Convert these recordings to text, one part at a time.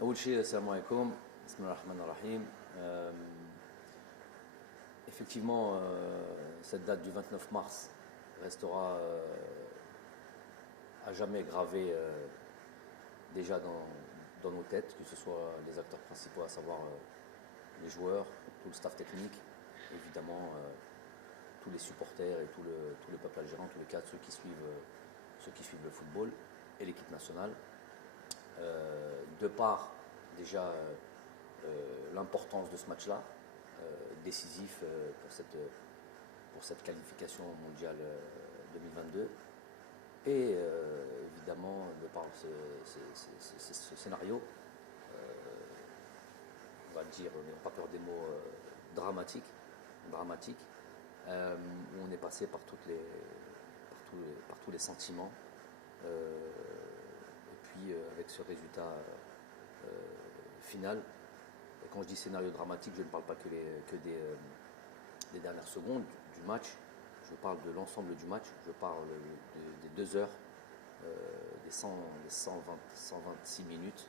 أول شيء, assalamu alaikum, bismillah ar-Rahman ar-Rahim. Effectivement, cette date du 29 mars restera à jamais gravée déjà dans nos têtes, que ce soit les acteurs principaux, à savoir les joueurs, tout le staff technique, évidemment tous les supporters et tout le peuple algérien, en tous les cas ceux qui suivent le football et l'équipe nationale. De par déjà l'importance de ce match-là, décisif pour cette qualification mondiale 2022, et évidemment de par ce scénario, on va le dire, on n'a pas peur des mots, dramatique, où on est passé par tous les sentiments. Et puis avec ce résultat final. Et quand je dis scénario dramatique, je ne parle pas que des dernières secondes du match, je parle de l'ensemble du match, je parle des 2 heures, des 126 minutes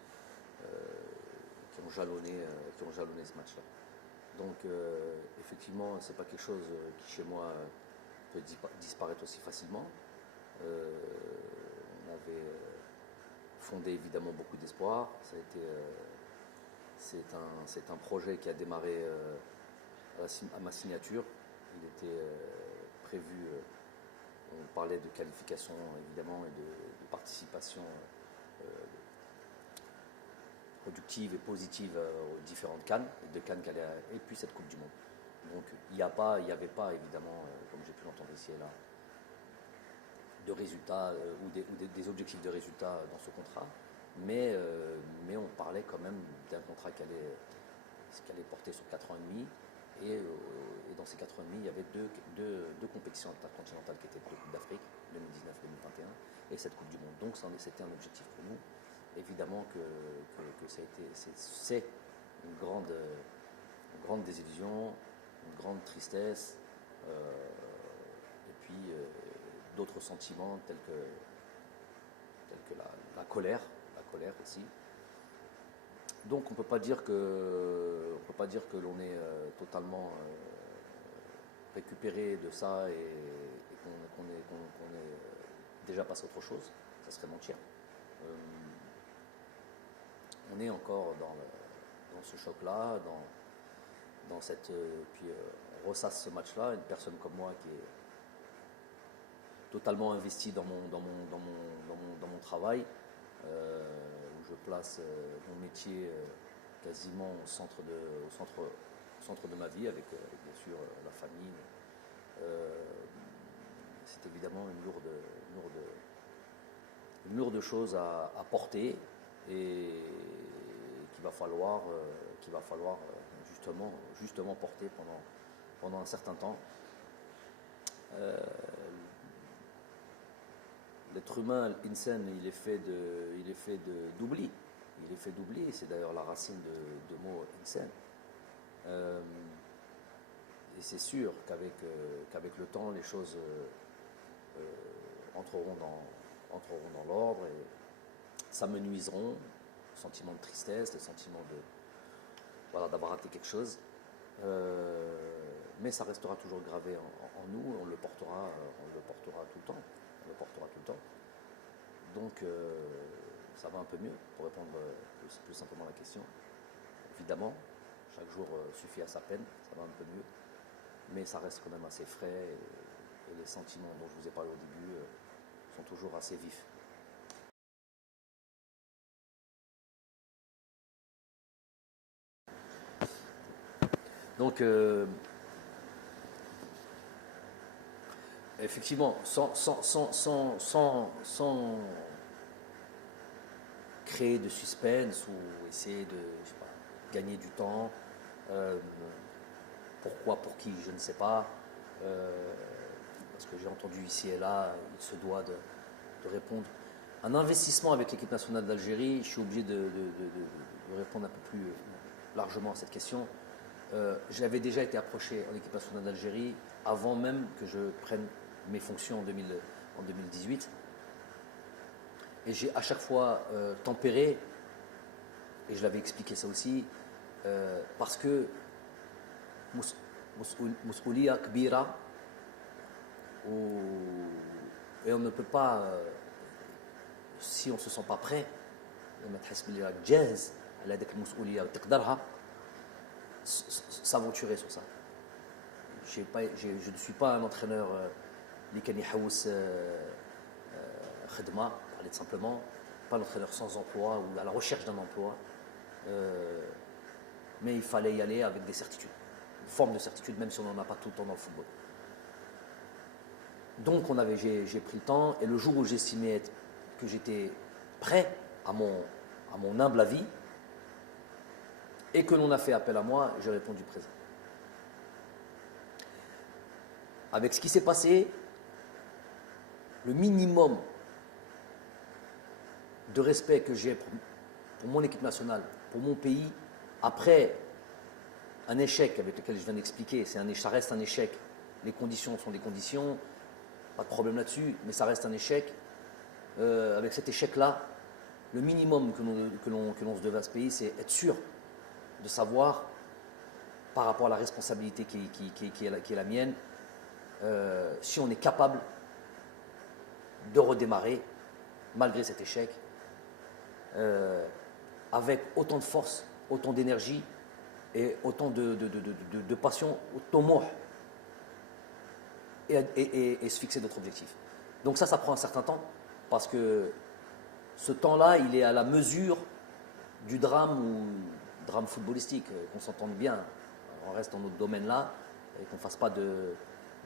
qui ont jalonné ce match-là. Donc effectivement, c'est pas quelque chose qui chez moi peut disparaître aussi facilement. On avait fondé évidemment beaucoup d'espoir. C'est un projet qui a démarré à ma signature. Il était prévu, on parlait de qualification évidemment et de participation productive et positive aux différentes CAN, et puis cette Coupe du Monde. Donc il n'y avait pas évidemment, comme j'ai pu l'entendre ici et là, de résultats ou des objectifs de résultats dans ce contrat, mais on parlait quand même d'un contrat qui allait porter sur 4 ans et demi, et dans ces 4 ans et demi, il y avait deux compétitions intercontinentales qui étaient deux Coupes d'Afrique, 2019-2021, et cette Coupe du Monde. Donc c'était un objectif pour nous. Évidemment que c'est une grande désillusion, une grande tristesse, et puis d'autres sentiments tels que la colère aussi. Donc on ne peut pas dire que l'on est totalement récupéré de ça et qu'on est déjà passé à autre chose. Ça serait mentir. On est encore dans ce choc-là, dans cette, puis on ressasse ce match-là. Une personne comme moi qui est totalement investie dans mon travail, où je place mon métier quasiment au centre de ma vie, avec bien sûr la famille. C'est évidemment une lourde chose à porter, et qu'il va falloir justement porter pendant un certain temps. L'être humain, l'insan, il est fait d'oubli. Il est fait d'oubli, et c'est d'ailleurs la racine de mot insan. Et c'est sûr qu'avec le temps, les choses entreront dans l'ordre, et s'amenuiseront. Le sentiment de tristesse, le sentiment d'avoir raté quelque chose. Mais ça restera toujours gravé en nous, et on le portera tout le temps. Donc ça va un peu mieux, pour répondre plus simplement à la question. Évidemment, chaque jour suffit à sa peine, ça va un peu mieux, mais ça reste quand même assez frais, et les sentiments dont je vous ai parlé au début sont toujours assez vifs. Donc effectivement, sans créer de suspense ou essayer de gagner du temps, pourquoi, pour qui, je ne sais pas, parce que j'ai entendu ici et là, il se doit de répondre. Un investissement avec l'équipe nationale d'Algérie, je suis obligé de répondre un peu plus largement à cette question. J'avais déjà été approché en équipe nationale d'Algérie avant même que je prenne mes fonctions en 2018. Et j'ai à chaque fois tempéré et je l'avais expliqué ça aussi, parce que مسؤولية كبيرة et on ne peut pas, si on ne se sent pas prêt, لما تحس بلي راك جاهز على هذيك المسؤولية وتقدرها, s'aventurer sur ça. Je ne suis pas un entraîneur اللي كان يحوس خدمة, parler simplement, pas un entraîneur sans emploi ou à la recherche d'un emploi, mais il fallait y aller avec des certitudes, une forme de certitude, même si on n'en a pas tout le temps dans le football. Donc j'ai pris le temps, et le jour où j'estimais que j'étais prêt à mon humble avis, et que l'on a fait appel à moi, j'ai répondu présent. Avec ce qui s'est passé, le minimum de respect que j'ai pour mon équipe nationale, pour mon pays, après un échec avec lequel je viens d'expliquer, ça reste un échec, les conditions sont des conditions, pas de problème là-dessus, mais ça reste un échec. Avec cet échec-là, le minimum que l'on se devait à ce pays, c'est être sûr de savoir, par rapport à la responsabilité qui est la mienne, si on est capable de redémarrer, malgré cet échec, avec autant de force, autant d'énergie et autant de passion, autant et se fixer d'autres objectifs. Donc ça prend un certain temps, parce que ce temps-là, il est à la mesure du drame footballistique, qu'on s'entende bien, on reste dans notre domaine-là, et qu'on ne fasse pas de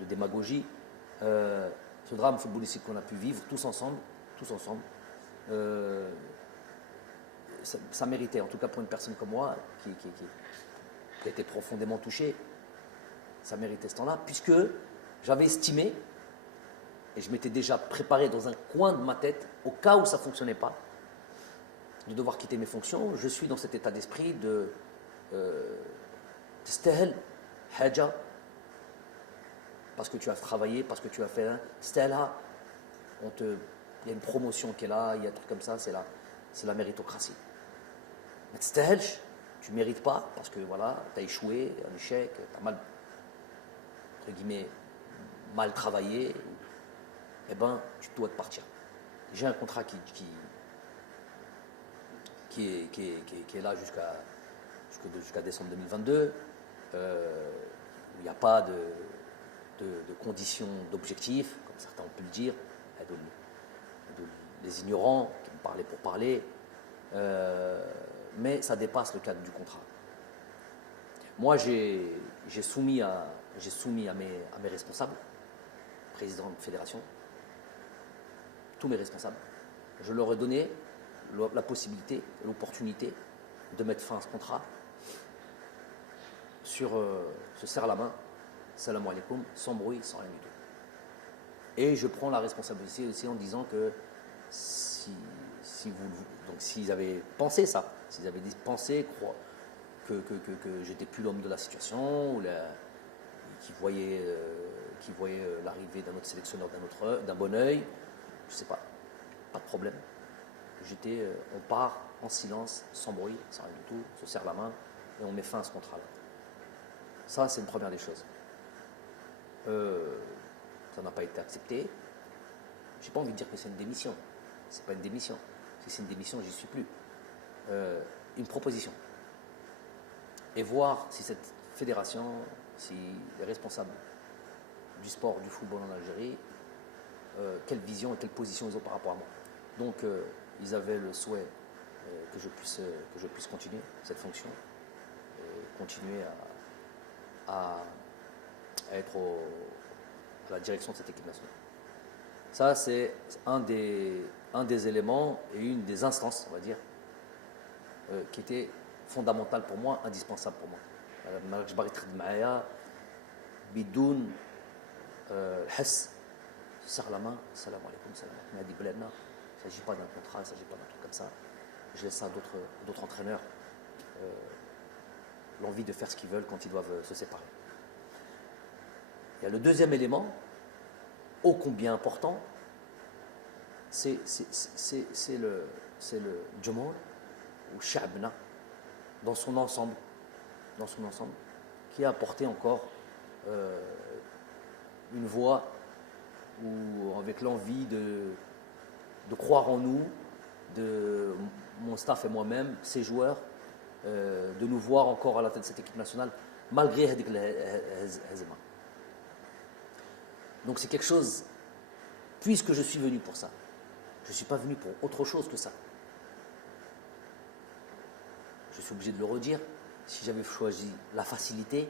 démagogie. Ce drame footballistique qu'on a pu vivre tous ensemble, ça méritait, en tout cas pour une personne comme moi, qui a été profondément touchée, ça méritait ce temps-là, puisque j'avais estimé, et je m'étais déjà préparé dans un coin de ma tête, au cas où ça ne fonctionnait pas, de devoir quitter mes fonctions. Je suis dans cet état d'esprit de تستاهل حاجة, parce que tu as travaillé, parce que tu as fait تستاهلها. Il y a une promotion qui est là, il y a un truc comme ça, c'est la méritocratie. Mais تستاهلش, tu ne mérites pas, parce que voilà, tu as échoué, un échec, tu as mal, entre guillemets, mal travaillé, eh ben, tu dois te partir. J'ai un contrat qui est là jusqu'à décembre 2022. Il n'y a pas de conditions d'objectifs, comme certains ont pu le dire, les ignorants qui me parlaient pour parler, mais ça dépasse le cadre du contrat. Moi, j'ai soumis à mes responsables, président de fédération, tous mes responsables, je leur ai donné la possibilité, l'opportunité de mettre fin à ce contrat sur se serre la main, salam alaikum, sans bruit, sans rien du tout. Et je prends la responsabilité aussi en disant que s'ils avaient pensé ça, s'ils avaient pensé que j'étais plus l'homme de la situation, ou qui voyaient l'arrivée d'un autre sélectionneur d'un bon œil, je ne sais pas de problème. On part en silence, sans bruit, sans rien du tout, on se serre la main et on met fin à ce contrat-là. Ça, c'est une première des choses. Ça n'a pas été accepté. Je n'ai pas envie de dire que c'est une démission. Ce n'est pas une démission. Si c'est une démission, j'y suis plus. Une proposition. Et voir si cette fédération, si les responsables du sport, du football en Algérie, quelle vision et quelle position ils ont par rapport à moi. Donc, ils avaient le souhait que je puisse continuer cette fonction, continuer à être à la direction de cette équipe nationale. Ça, c'est un des éléments et une des instances, on va dire, qui était fondamentale pour moi, indispensable pour moi. مالكش باغي تخدم معايا بدون الحس, serre la main, salam alaikum, salam alaikum. Il y a des blèmes. Il ne s'agit pas d'un contrat, il ne s'agit pas d'un truc comme ça. Je laisse ça à d'autres entraîneurs, l'envie de faire ce qu'ils veulent quand ils doivent se séparer. Il y a le deuxième élément, ô combien important, c'est le Jumhur ou Sha'bna, dans son ensemble, qui a apporté encore une voix ou avec l'envie de croire en nous, de mon staff et moi-même, ces joueurs, de nous voir encore à la tête de cette équipe nationale, malgré هذيك الهزيمة. Donc c'est quelque chose, puisque je suis venu pour ça, je ne suis pas venu pour autre chose que ça. Je suis obligé de le redire, si j'avais choisi la facilité,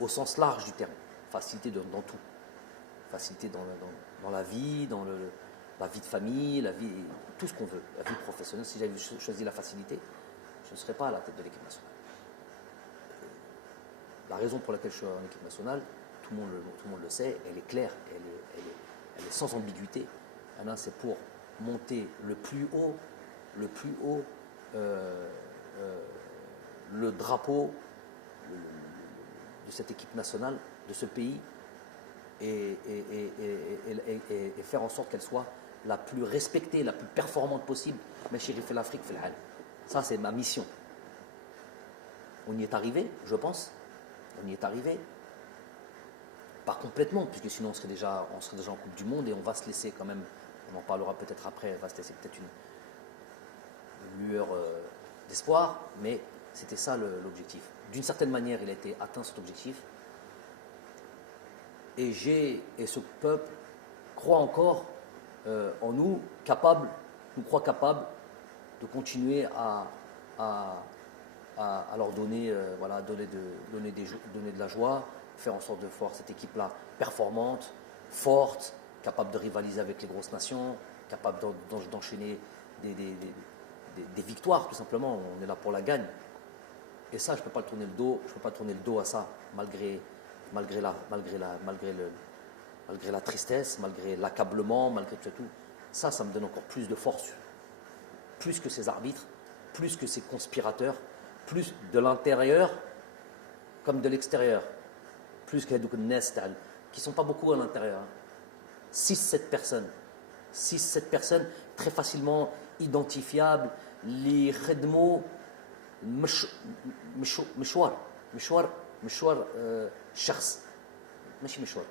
au sens large du terme, facilité dans tout, facilité dans la vie, la vie de famille, la vie, tout ce qu'on veut, la vie professionnelle. Si j'avais choisi la facilité, je ne serais pas à la tête de l'équipe nationale. La raison pour laquelle je suis en équipe nationale, tout le monde le sait, elle est claire, elle est sans ambiguïté. C'est pour monter le plus haut le drapeau de cette équipe nationale, de ce pays, et faire en sorte qu'elle soit la plus respectée, la plus performante possible. Mais chérie, fait l'Afrique, fait le hal. Ça, c'est ma mission. On y est arrivé, je pense. On y est arrivé. Pas complètement, puisque sinon on serait déjà en Coupe du Monde et on va se laisser quand même, on en parlera peut-être après, on va se laisser peut-être une lueur d'espoir, mais c'était ça l'objectif. D'une certaine manière, il a été atteint cet objectif. Et ce peuple croit encore en nous, nous croit capables de continuer à leur donner, donner de la joie, faire en sorte de voir cette équipe-là performante, forte, capable de rivaliser avec les grosses nations, capable d'enchaîner des victoires, tout simplement. On est là pour la gagne. Et ça, je ne peux pas tourner le dos à ça, malgré la tristesse, malgré l'accablement, malgré tout. Ça me donne encore plus de force, plus que ces arbitres, plus que ces conspirateurs, plus de l'intérieur comme de l'extérieur, plus que les Nest, qui ne sont pas beaucoup à l'intérieur. 6-7 personnes très facilement identifiables, les khedmo, مشوار شخص ماشي مشوار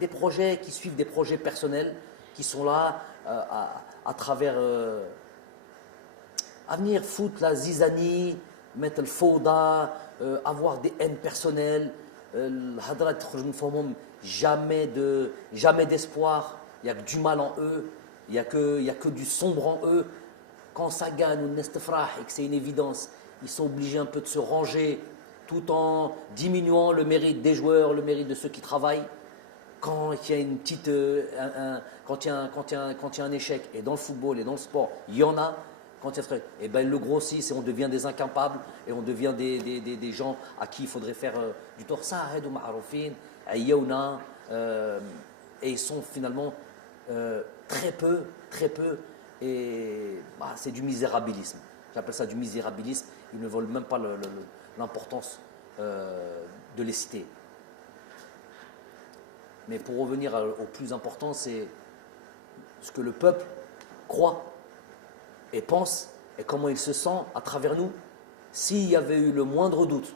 des projets qui suivent des projets personnels qui sont là à travers à venir foutre la zizanie, mettre le fauda, avoir des haines personnelles, jamais d'espoir, il n'y a que du mal en eux, il n'y a que du sombre en eux. Quand ça gagne ou nestefrah et que c'est une évidence, ils sont obligés un peu de se ranger tout en diminuant le mérite des joueurs, le mérite de ceux qui travaillent. Quand il y a une petite, quand il y a un échec, et dans le football et dans le sport, il y en a. Quand il y a, et ben, ils le grossissent et on devient des incapables et on devient des gens à qui il faudrait faire du tort. Ça, et ils sont finalement très peu, et c'est du misérabilisme. J'appelle ça du misérabilisme. Ils ne veulent même pas l'importance de les citer. Mais pour revenir au plus important, c'est ce que le peuple croit et pense et comment il se sent à travers nous. S'il y avait eu le moindre doute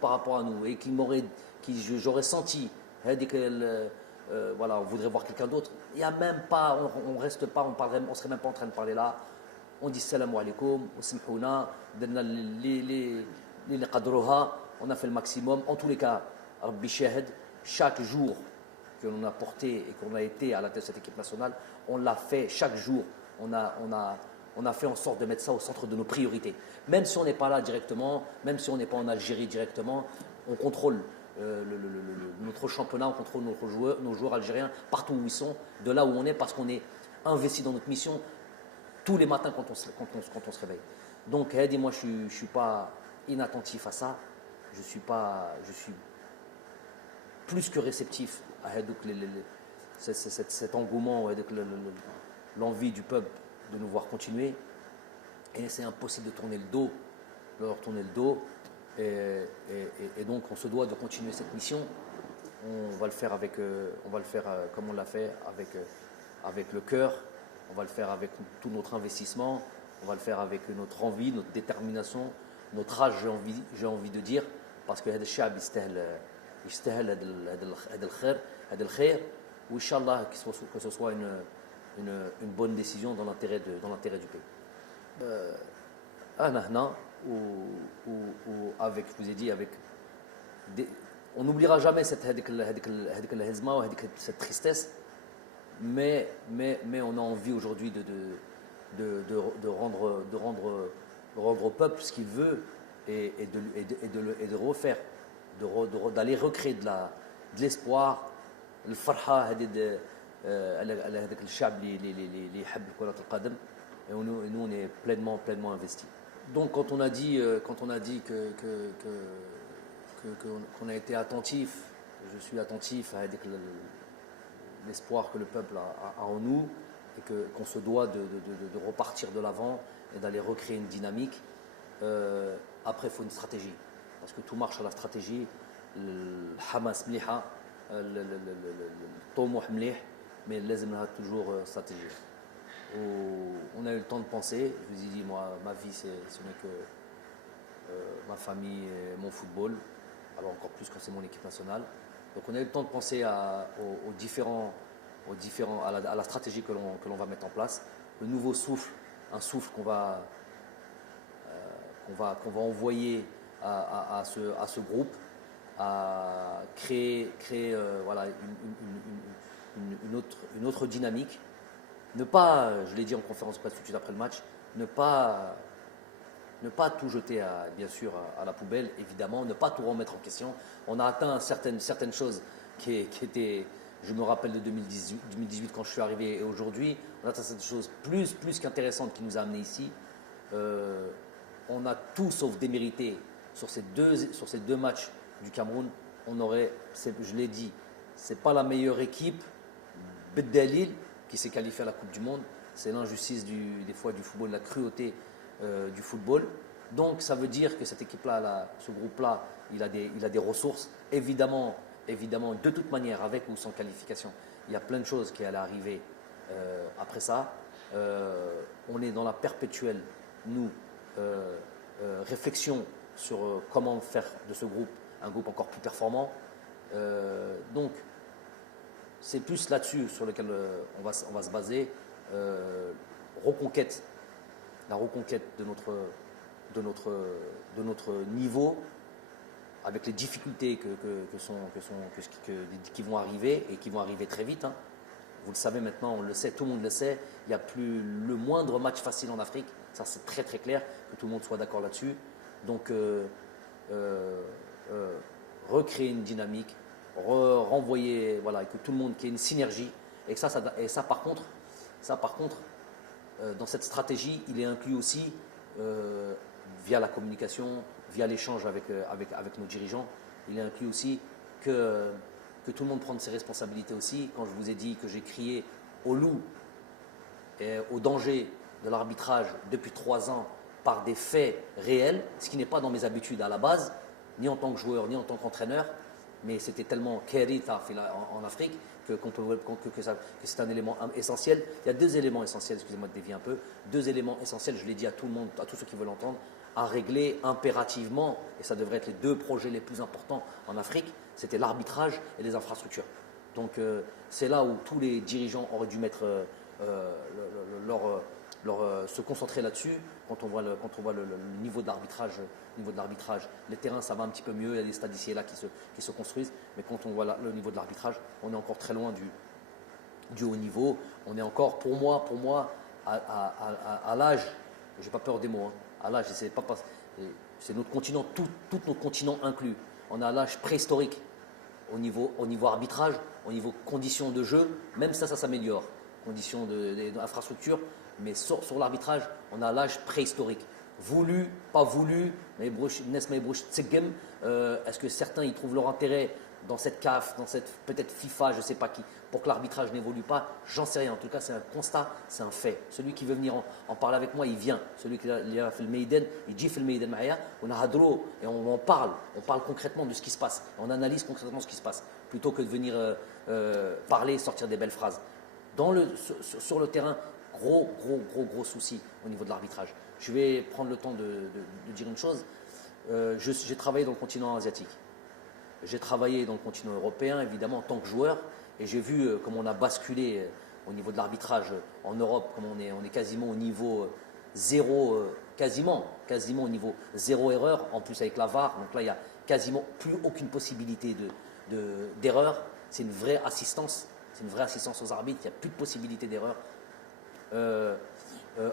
par rapport à nous et j'aurais senti on voudrait voir quelqu'un d'autre, il n'y a même pas, on reste pas, on serait même pas en train de parler là. On dit salam alaikum, on a fait le maximum. En tous les cas, Rabbi Shahid, chaque jour que l'on a porté et qu'on a été à la tête de cette équipe nationale, on l'a fait chaque jour. On a fait en sorte de mettre ça au centre de nos priorités. Même si on n'est pas là directement, même si on n'est pas en Algérie directement, on contrôle notre championnat, on contrôle nos joueurs algériens partout où ils sont, de là où on est, parce qu'on est investi dans notre mission tous les matins quand on se réveille. Donc, moi, je ne suis pas inattentif à ça. Je suis plus que réceptif à cet engouement, l'envie du peuple de nous voir continuer. Et c'est impossible de leur tourner le dos. Et donc, on se doit de continuer cette mission. On va le faire comme on l'a fait, avec le cœur. On va le faire avec tout notre investissement. On va le faire avec notre envie, notre détermination, notre rage, j'ai envie de dire, parce que هذا الشعب يستاهل هذا الخير وإنشالله que ce soit une bonne décision dans l'intérêt du pays. أنا هنا avec, je vous ai dit, avec on n'oubliera jamais cette tristesse, mais on a envie aujourd'hui de rendre au peuple ce qu'il veut et de refaire, d'aller recréer de l'espoir, le farha هذاك الشعب اللي يحب كرة القدم, et nous on est pleinement investis. Donc quand on a dit qu'on a été attentif, je suis attentif avec l'espoir que le peuple a en nous et qu'on se doit de repartir de l'avant et d'aller recréer une dynamique. Après, il faut une stratégie, parce que tout marche à la stratégie. Le Hamas mliha, le Tomouh mlih, mais لازم toujours stratégie. On a eu le temps de penser. Je vous ai dit, moi, ma vie, ce n'est que ma famille et mon football, alors encore plus quand c'est mon équipe nationale. Donc on a eu le temps de penser à la stratégie que l'on va mettre en place. Le nouveau souffle, un souffle qu'on va envoyer à ce groupe, à créer voilà, une autre dynamique. Ne pas, je l'ai dit en conférence de presse tout de suite après le match, ne pas tout jeter bien sûr à la poubelle, évidemment, ne pas tout remettre en question. On a atteint certaines choses qui étaient, je me rappelle de 2018 quand je suis arrivé et aujourd'hui, on a atteint certaines choses plus qu'intéressantes qui nous a amenés ici. On a tout sauf démérité sur ces deux matchs du Cameroun. Je l'ai dit, c'est pas la meilleure équipe, Beddalil, qui s'est qualifié à la Coupe du Monde. C'est l'injustice des fois du football, la cruauté du football. Donc ça veut dire que cette équipe-là, ce groupe-là, il a des ressources. Évidemment, de toute manière, avec ou sans qualification, il y a plein de choses qui allaient arriver après ça. On est dans la perpétuelle, réflexion sur comment faire de ce groupe un groupe encore plus performant. Donc, c'est plus là-dessus sur lequel on va se baser. La reconquête de notre niveau, avec les difficultés qui vont arriver et qui vont arriver très vite. Hein. Vous le savez maintenant, on le sait, tout le monde le sait. Il n'y a plus le moindre match facile en Afrique. Ça, c'est très très clair, que tout le monde soit d'accord là-dessus. Donc, recréer une dynamique, renvoyer, voilà, que tout le monde, qu'il y ait une synergie. Et ça par contre, dans cette stratégie, il est inclus aussi via la communication, via l'échange avec nos dirigeants. Il est inclus aussi que tout le monde prenne ses responsabilités aussi. Quand je vous ai dit que j'ai crié au loup et au danger de l'arbitrage depuis 3 ans par des faits réels, ce qui n'est pas dans mes habitudes à la base, ni en tant que joueur, ni en tant qu'entraîneur, mais c'était tellement kérita en Afrique que c'est un élément essentiel. Il y a 2 éléments essentiels, excusez-moi de dévier un peu, 2 éléments essentiels, je l'ai dit à tout le monde, à tous ceux qui veulent l'entendre, à régler impérativement, et ça devrait être les 2 projets les plus importants en Afrique, c'était l'arbitrage et les infrastructures. Donc c'est là où tous les dirigeants auraient dû mettre se concentrer là-dessus. Quand on voit le niveau de l'arbitrage, les terrains ça va un petit peu mieux, il y a des stades ici et là qui se construisent, mais quand on voit le niveau de l'arbitrage, on est encore très loin du haut niveau. On est encore, pour moi à l'âge, j'ai pas peur des mots, hein, à l'âge, c'est notre continent, tout notre continent inclus. On est à l'âge préhistorique au niveau arbitrage, au niveau conditions de jeu, même ça s'améliore, conditions d'infrastructure. Mais sur l'arbitrage, on a l'âge préhistorique. Voulu, pas voulu, est-ce que certains y trouvent leur intérêt dans cette CAF, dans cette peut-être FIFA, je ne sais pas qui, pour que l'arbitrage n'évolue pas? J'en sais rien. En tout cas, c'est un constat, c'est un fait. Celui qui veut venir en parler avec moi, il vient. Celui qui a fait le Meiden, il dit fait le Meiden Mahia, on a Hadro et on parle concrètement de ce qui se passe. On analyse concrètement ce qui se passe, plutôt que de venir parler, sortir des belles phrases. Sur le terrain, gros souci au niveau de l'arbitrage. Je vais prendre le temps de dire une chose. J'ai travaillé dans le continent asiatique. J'ai travaillé dans le continent européen, évidemment, en tant que joueur. Et j'ai vu comment on a basculé au niveau de l'arbitrage en Europe, comme on est quasiment au niveau zéro, quasiment au niveau zéro erreur, en plus avec la VAR. Donc là, il n'y a quasiment plus aucune possibilité d'erreur. C'est une vraie assistance. C'est une vraie assistance aux arbitres. Il n'y a plus de possibilité d'erreur.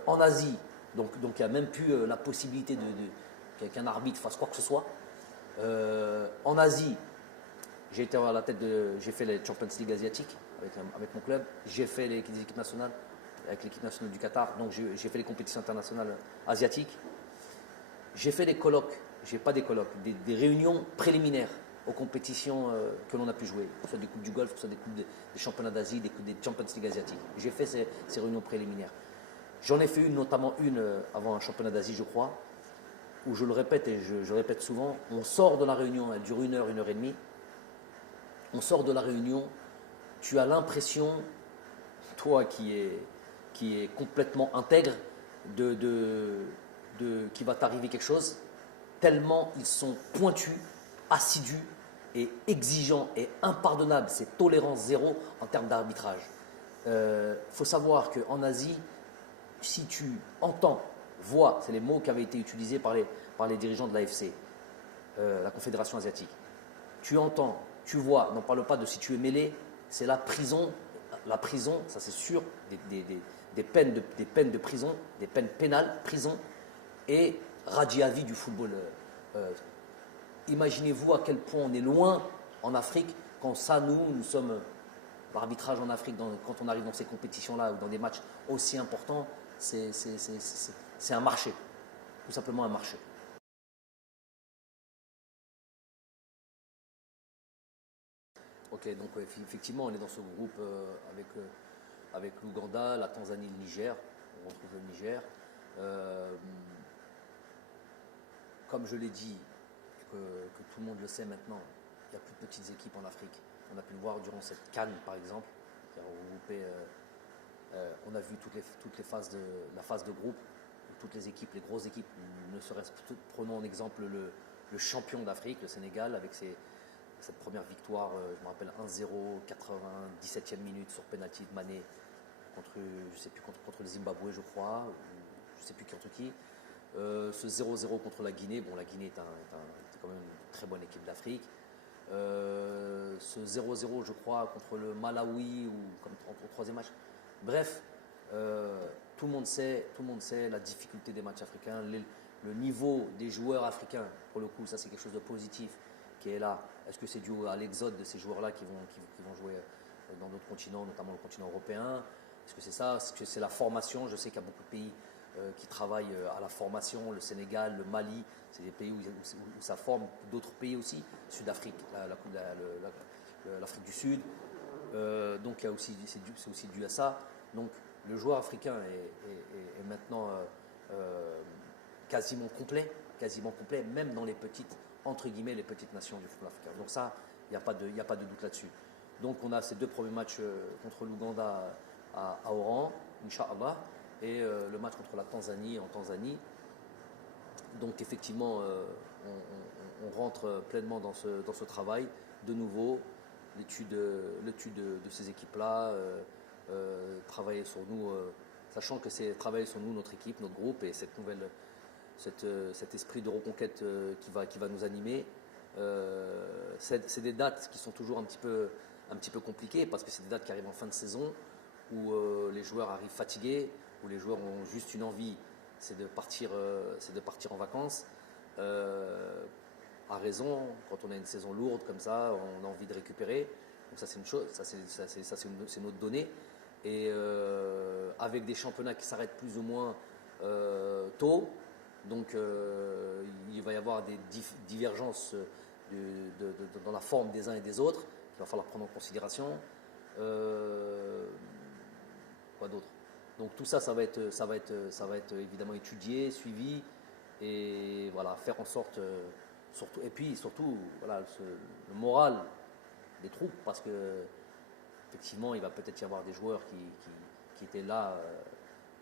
En Asie, donc il n'y a même plus la possibilité qu'un arbitre fasse quoi que ce soit. En Asie, j'ai été à la tête j'ai fait les Champions League asiatiques avec mon club. J'ai fait les équipes nationales avec l'équipe nationale du Qatar. Donc j'ai fait les compétitions internationales asiatiques. J'ai fait des colloques, pas des colloques, des réunions préliminaires aux compétitions que l'on a pu jouer, que ce soit des coupes du Golfe, que ce soit des coupes des championnats d'Asie, des Champions League asiatiques. J'ai fait ces réunions préliminaires. J'en ai fait notamment une avant un championnat d'Asie, je crois, où je le répète et je répète souvent, on sort de la réunion, elle dure 1 heure, 1 heure et demie. On sort de la réunion, tu as l'impression, toi qui est complètement intègre, qu'il va t'arriver quelque chose, tellement ils sont pointus, assidus et exigeants et impardonnables. C'est tolérance zéro en termes d'arbitrage. Faut savoir qu'en Asie, si tu entends, vois, c'est les mots qui avaient été utilisés par les dirigeants de l'AFC, la Confédération asiatique. Tu entends, tu vois, n'en parle pas de si tu es mêlé, c'est la prison. La prison, ça c'est sûr, des peines de prison, des peines pénales, prison et radis à vie du football. Imaginez-vous à quel point on est loin en Afrique quand ça, nous sommes l'arbitrage en Afrique, quand on arrive dans ces compétitions-là ou dans des matchs aussi importants, c'est un marché, tout simplement un marché. Ok, donc effectivement, on est dans ce groupe avec l'Ouganda, la Tanzanie, le Niger. On retrouve le Niger. Comme je l'ai dit, que tout le monde le sait maintenant, il y a plus de petites équipes en Afrique. On a pu le voir durant cette CAN, par exemple, qui a regroupé. On a vu toutes les phases la phase de groupe, toutes les équipes, les grosses équipes, ne serait-ce que prenons en exemple le champion d'Afrique, le Sénégal, avec cette première victoire, je me rappelle 1-0, 97e minute sur penalty de Mané contre, je sais plus, contre le Zimbabwe, je crois, je ne sais plus contre qui. Ce 0-0 contre la Guinée, bon, la Guinée est quand même une très bonne équipe d'Afrique. Ce 0-0, je crois, contre le Malawi ou comme au troisième match. Bref, tout le monde sait la difficulté des matchs africains, le niveau des joueurs africains. Pour le coup, ça c'est quelque chose de positif qui est là. Est-ce que c'est dû à l'exode de ces joueurs-là qui vont jouer dans d'autres continents, notamment le continent européen? Est-ce que c'est ça? Est-ce que c'est la formation? Je sais qu'il y a beaucoup de pays qui travaillent à la formation, le Sénégal, le Mali, c'est des pays où ça forme, d'autres pays aussi, Sud-Afrique, l'Afrique du Sud. Donc c'est aussi dû à ça. Donc le joueur africain est maintenant quasiment complet, même dans les petites, entre guillemets, les petites nations du football africain. Donc ça, il n'y a pas de doute là-dessus. Donc on a ces 2 premiers matchs contre l'Ouganda à Oran, Inch'Allah, et le match contre la Tanzanie en Tanzanie. Donc effectivement, on rentre pleinement dans ce travail. De nouveau, l'étude de ces équipes-là, travailler sur nous, sachant que c'est travailler sur nous, notre équipe, notre groupe, et cet esprit de reconquête qui va nous animer. C'est des dates qui sont toujours un petit peu compliquées, parce que c'est des dates qui arrivent en fin de saison, où les joueurs arrivent fatigués, où les joueurs ont juste une envie, c'est de partir en vacances. À raison, quand on a une saison lourde comme ça, on a envie de récupérer. Donc ça c'est une chose, c'est notre donnée. Et avec des championnats qui s'arrêtent plus ou moins tôt, donc il va y avoir des divergences dans la forme des uns et des autres qu'il va falloir prendre en considération. Quoi d'autre? Donc tout ça, ça va être évidemment étudié, suivi, et voilà, faire en sorte, surtout, et puis surtout, voilà, le moral des troupes, parce que effectivement, il va peut-être y avoir des joueurs qui étaient là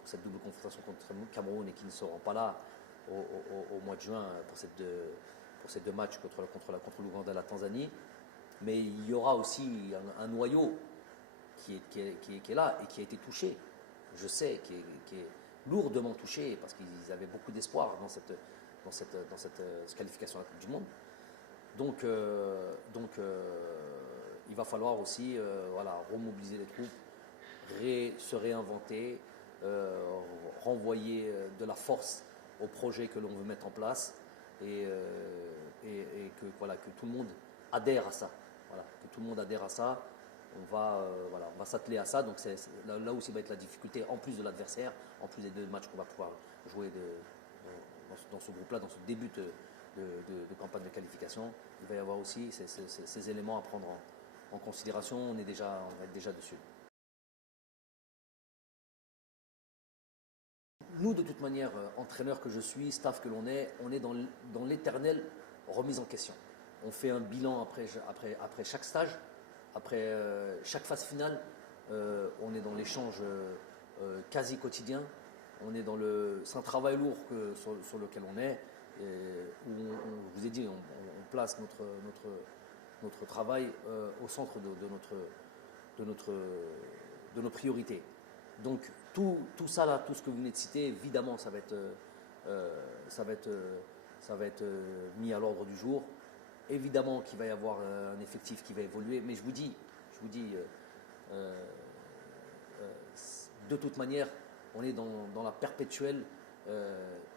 cette double confrontation contre Cameroun et qui ne seront pas là au mois de juin pour ces deux matchs contre l'Ouganda et la Tanzanie. Mais il y aura aussi un noyau qui est là et qui a été touché, je sais, qui est lourdement touché parce qu'ils avaient beaucoup d'espoir dans cette qualification à la Coupe du Monde. Donc il va falloir aussi voilà, remobiliser les troupes, se réinventer, renvoyer de la force au projet que l'on veut mettre en place et voilà, que tout le monde adhère à ça. Voilà, que tout le monde adhère à ça. On va s'atteler à ça. Donc là aussi va être la difficulté, en plus de l'adversaire, en plus des deux matchs qu'on va pouvoir jouer dans ce groupe-là, dans ce début de campagne de qualification. Il va y avoir aussi ces éléments à prendre en considération. On va être déjà dessus. Nous, de toute manière, entraîneur que je suis, staff que l'on est, on est dans l'éternelle remise en question. On fait un bilan après chaque stage, après chaque phase finale. On est dans l'échange quasi quotidien. C'est un travail lourd sur lequel on est. Où je vous ai dit, on place notre travail au centre de nos priorités. Donc tout ça là, tout ce que vous venez de citer, évidemment, ça va être mis à l'ordre du jour. Évidemment qu'il va y avoir un effectif qui va évoluer, mais je vous dis, de toute manière, on est dans la perpétuelle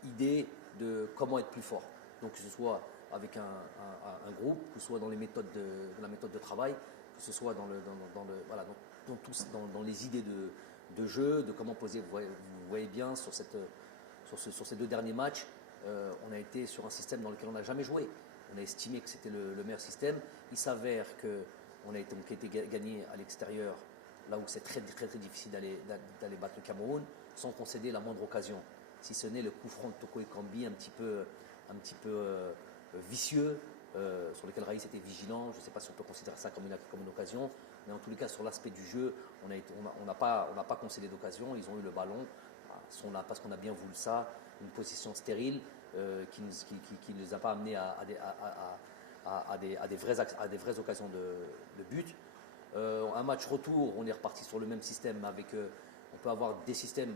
idée de comment être plus fort. Donc que ce soit avec un groupe, que ce soit dans la méthode de travail, que ce soit dans les idées de jeu, de comment poser. Vous voyez bien sur ces deux derniers matchs, on a été sur un système dans lequel on n'a jamais joué. On a estimé que c'était le meilleur système. Il s'avère qu'on a été gagné à l'extérieur, là où c'est très, très, très difficile d'aller battre le Cameroun, sans concéder la moindre occasion. Si ce n'est le coup franc de Toko Ekambi un petit peu vicieux, sur lequel Raïs était vigilant. Je ne sais pas si on peut considérer ça comme une occasion, mais en tous les cas, sur l'aspect du jeu, on n'a pas concédé d'occasion. Ils ont eu le ballon, ils sont là parce qu'on a bien voulu ça, une position stérile qui ne les a pas amenés à des vraies occasions de but. Un match retour, on est reparti sur le même système, on peut avoir des systèmes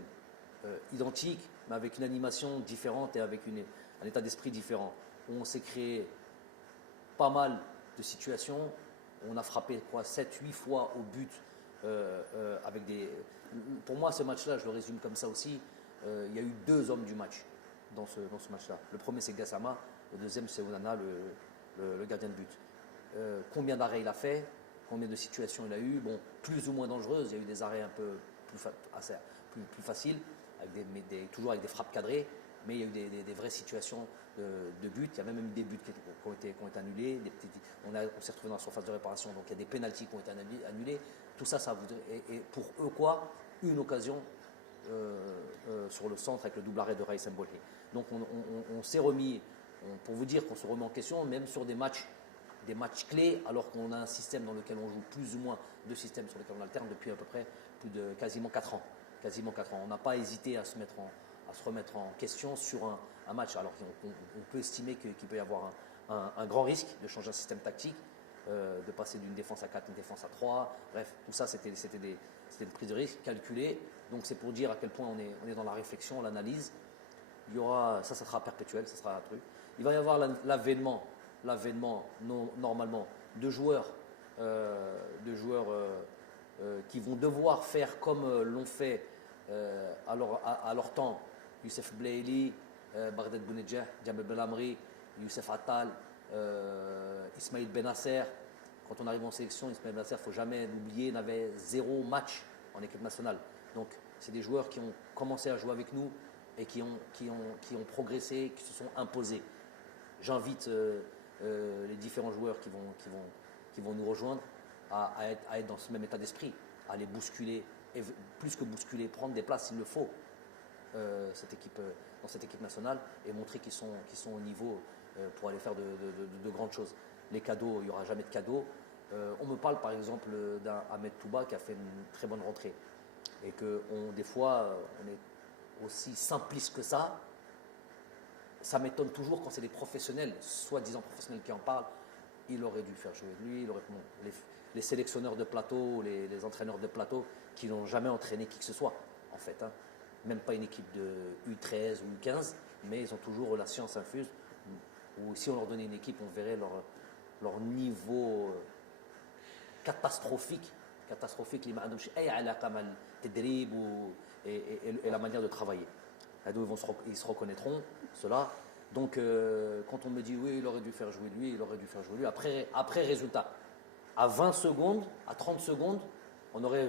identiques, mais avec une animation différente et avec un état d'esprit différent. On s'est créé pas mal de situations. On a frappé 7-8 fois au but Pour moi, ce match-là, je le résume comme ça aussi. Il y a eu deux hommes du match dans ce match-là. Le premier, c'est Gassama. Le deuxième, c'est Onana, le gardien de but. Combien d'arrêts il a fait? Combien de situations il a eu? Bon, plus ou moins dangereuses. Il y a eu des arrêts un peu plus faciles, toujours avec des frappes cadrées. Mais il y a eu des vraies situations de but. Il y a même eu des buts qui ont été annulés. On s'est retrouvé dans la surface de réparation, donc il y a des pénaltys qui ont été annulés. Tout ça, et pour eux quoi? Une occasion sur le centre avec le double arrêt de Raïs Mbolhi. Donc on s'est remis, pour vous dire qu'on se remet en question, même sur des matchs clés, alors qu'on a un système dans lequel on joue plus ou moins deux systèmes sur lesquels on alterne depuis à peu près quasiment 4 ans. On n'a pas hésité à se remettre en question sur un match. Alors on peut estimer qu'il peut y avoir un grand risque de changer un système tactique, de passer d'une défense à 4 à une défense à 3. Bref, tout ça, c'était une prise de risque calculée. Donc c'est pour dire à quel point on est dans la réflexion, l'analyse. Il y aura, ça sera perpétuel, ça sera un truc. Il va y avoir l'avènement normalement de joueurs qui vont devoir faire comme l'ont fait à leur temps Youssef Blaili, Baghdad Bounedjah, Djamel Belamri, Youssef Attal, Ismaïl Benasser. Quand on arrive en sélection, Ismaïl Benasser, il ne faut jamais l'oublier, n'avait 0 match en équipe nationale. Donc c'est des joueurs qui ont commencé à jouer avec nous et qui ont progressé, qui se sont imposés. J'invite les différents joueurs qui vont nous rejoindre à être dans ce même état d'esprit, à les bousculer, et plus que bousculer, prendre des places s'il le faut dans cette équipe nationale et montrer qu'ils sont au niveau pour aller faire de grandes choses. Les cadeaux, il n'y aura jamais de cadeaux. On me parle par exemple d'un Ahmed Touba qui a fait une très bonne rentrée et que des fois aussi simpliste que ça m'étonne toujours quand c'est des professionnels, soi-disant professionnels qui en parlent. Il aurait dû faire jouer lui, les sélectionneurs de plateau, les entraîneurs de plateau qui n'ont jamais entraîné qui que ce soit, en fait. Hein. Même pas une équipe de U13 ou U15, mais ils ont toujours la science infuse. Ou si on leur donnait une équipe, on verrait leur niveau catastrophique, les معندهمش أي علاقة مع التدريب et la manière de travailler. Ils se reconnaîtront, cela. Donc, quand on me dit oui, il aurait dû faire jouer lui, il aurait dû faire jouer lui, après résultat, à 20 secondes, à 30 secondes, on n'aurait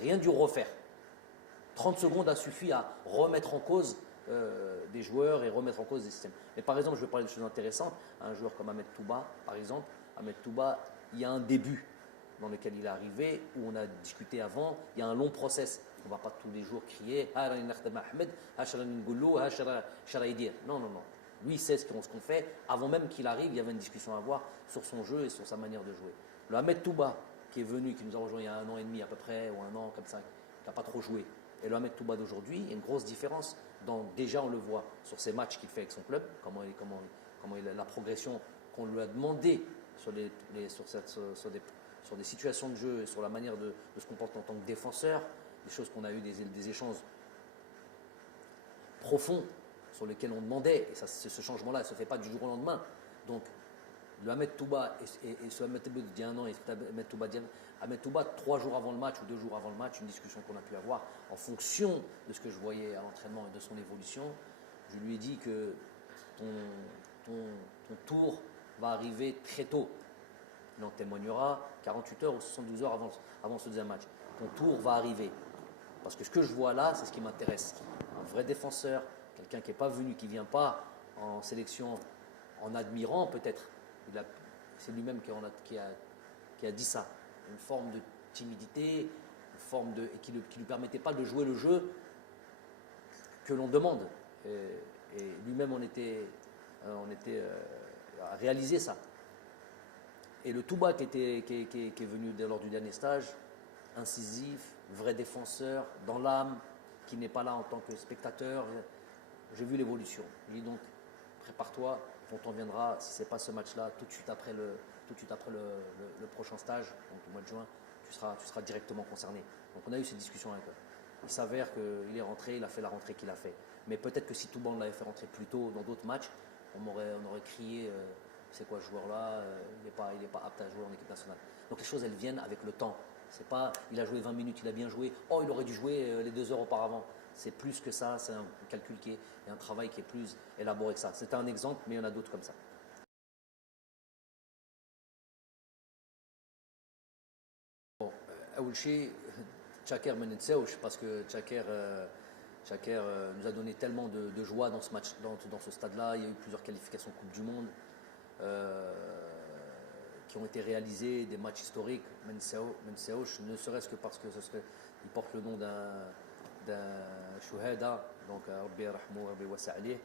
rien dû refaire. 30 secondes a suffi à remettre en cause des joueurs et remettre en cause des systèmes. Mais par exemple, je vais parler de choses intéressantes. Un joueur comme Ahmed Touba, par exemple, Ahmed Touba, il y a un début dans lequel il est arrivé, où on a discuté avant, il y a un long process. On ne va pas tous les jours crier non, non, non. Lui, il sait ce qu'on fait. Avant même qu'il arrive, il y avait une discussion à avoir sur son jeu et sur sa manière de jouer. Le Ahmed Touba, qui est venu, qui nous a rejoint il y a 1 an et demi à peu près, ou 1 an comme ça, qui n'a pas trop joué, et le Ahmed Touba d'aujourd'hui, il y a une grosse différence. Déjà, on le voit sur ces matchs qu'il fait avec son club, la progression qu'on lui a demandé sur des situations de jeu, sur la manière de se comporter en tant que défenseur, des choses qu'on a eu, des échanges profonds sur lesquels on demandait, et ce changement-là ne se fait pas du jour au lendemain. Donc, le Ahmed Touba et ce Ahmed Touba d'il y a 1 an et Ahmed Touba 3 jours avant le match ou 2 jours avant le match, une discussion qu'on a pu avoir en fonction de ce que je voyais à l'entraînement et de son évolution, je lui ai dit que ton tour va arriver très tôt. Il en témoignera 48 heures ou 72 heures avant ce deuxième match. Ton tour va arriver. Parce que ce que je vois là, c'est ce qui m'intéresse. Un vrai défenseur, quelqu'un qui n'est pas venu, qui ne vient pas en sélection en admirant peut-être. C'est lui-même qui a dit ça. Une forme de timidité, qui ne lui permettait pas de jouer le jeu que l'on demande. Et lui-même, on était à réaliser ça. Et le Touba qui est venu lors du dernier stage, incisif, vrai défenseur, dans l'âme, qui n'est pas là en tant que spectateur, j'ai vu l'évolution. Je dis donc, prépare-toi, ton temps viendra, si ce n'est pas ce match-là, tout de suite après le prochain stage, donc au mois de juin, tu seras directement concerné. Donc on a eu cette discussion avec eux. Il s'avère qu'il est rentré, il a fait la rentrée qu'il a fait. Mais peut-être que si Touba l'avait fait rentrer plus tôt dans d'autres matchs, on aurait crié c'est quoi ce joueur-là, il n'est pas apte à jouer en équipe nationale. Donc les choses, elles viennent avec le temps. C'est pas, il a joué 20 minutes, il a bien joué, oh il aurait dû jouer les 2 heures auparavant. C'est plus que ça, c'est un calcul et un travail qui est plus élaboré que ça. C'est un exemple, mais il y en a d'autres comme ça. Bon, أول شيء Tchaker ما ننساوش parce que Tchaker nous a donné tellement de joie dans ce match, dans ce stade-là. Il y a eu plusieurs qualifications Coupe du Monde qui ont été réalisées, des matchs historiques. Menseauch, ne serait-ce que parce que il porte le nom d'un chouhada, donc Rabbi yarhamou, Rabbi wasa' alayh.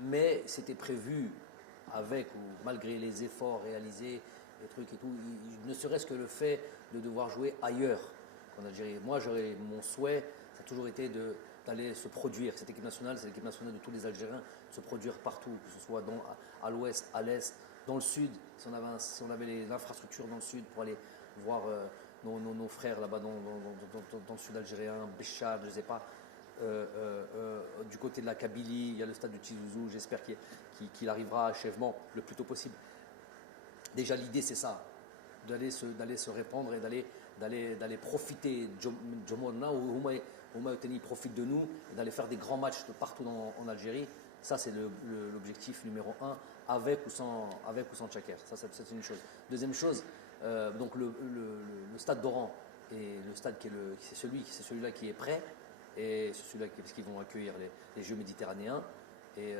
Mais c'était prévu avec ou malgré les efforts réalisés, les trucs et tout, ne serait-ce que le fait de devoir jouer ailleurs qu'en Algérie. Moi, mon souhait, ça a toujours été d'aller se produire. Cette équipe nationale, c'est l'équipe nationale de tous les Algériens, se produire partout, que ce soit à l'ouest, à l'est, dans le sud. Si on avait l'infrastructure dans le sud pour aller voir nos frères là-bas dans le sud algérien, Béchar, je ne sais pas. Du côté de la Kabylie, il y a le stade de Tizouzou, j'espère qu'il arrivera à achèvement le plus tôt possible. Déjà l'idée c'est ça, d'aller se répandre et d'aller profiter de Jomorna ou Humayoteni profite de nous et d'aller faire des grands matchs partout en Algérie. Ça c'est l'objectif numéro 1, avec ou sans Tchaker. Ça c'est une chose. Deuxième chose, donc le stade d'Oran et le stade c'est celui-là qui est prêt. Et c'est celui-là parce qu'ils vont accueillir les Jeux méditerranéens. Et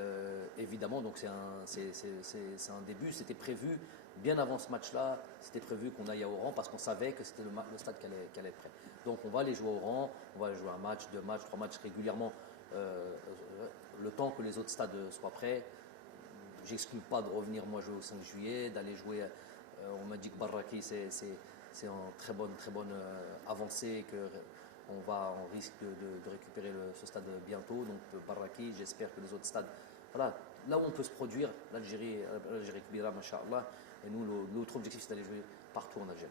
évidemment, donc c'est un début. C'était prévu bien avant ce match-là. C'était prévu qu'on aille à Oran parce qu'on savait que c'était le stade qui allait être prêt. Donc on va aller jouer à Oran. On va aller jouer un match, 2 matchs, 3 matchs régulièrement. Le temps que les autres stades soient prêts. J'exclus pas de revenir moi jouer au 5 juillet, d'aller jouer. On m'a dit que Barraki c'est c'est en très bonne avancée on risque de récupérer ce stade bientôt. Donc Barraki, j'espère que les autres stades, voilà, là où on peut se produire, l'Algérie Kbira, Masha'Allah, et nous, notre objectif c'est d'aller jouer partout en Algérie.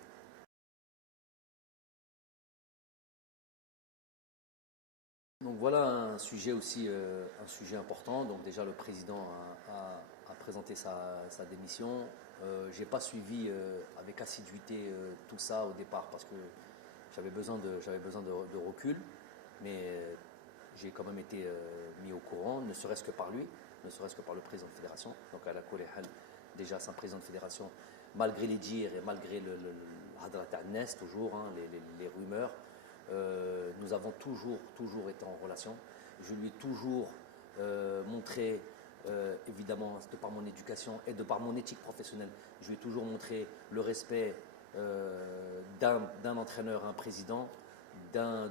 Donc voilà un sujet aussi, un sujet important. Donc déjà le président a présenté sa démission. Je n'ai pas suivi avec assiduité tout ça au départ parce que j'avais besoin de recul, mais j'ai quand même été mis au courant, ne serait-ce que par lui, ne serait-ce que par le président de fédération. Donc à la Koléhal, déjà c'est un président de fédération, malgré les dires et malgré le Hadrat al-Nes, toujours, hein, les rumeurs, nous avons toujours été en relation. Je lui ai toujours montré, évidemment, de par mon éducation et de par mon éthique professionnelle, je lui ai toujours montré le respect d'un entraîneur à un président, d'une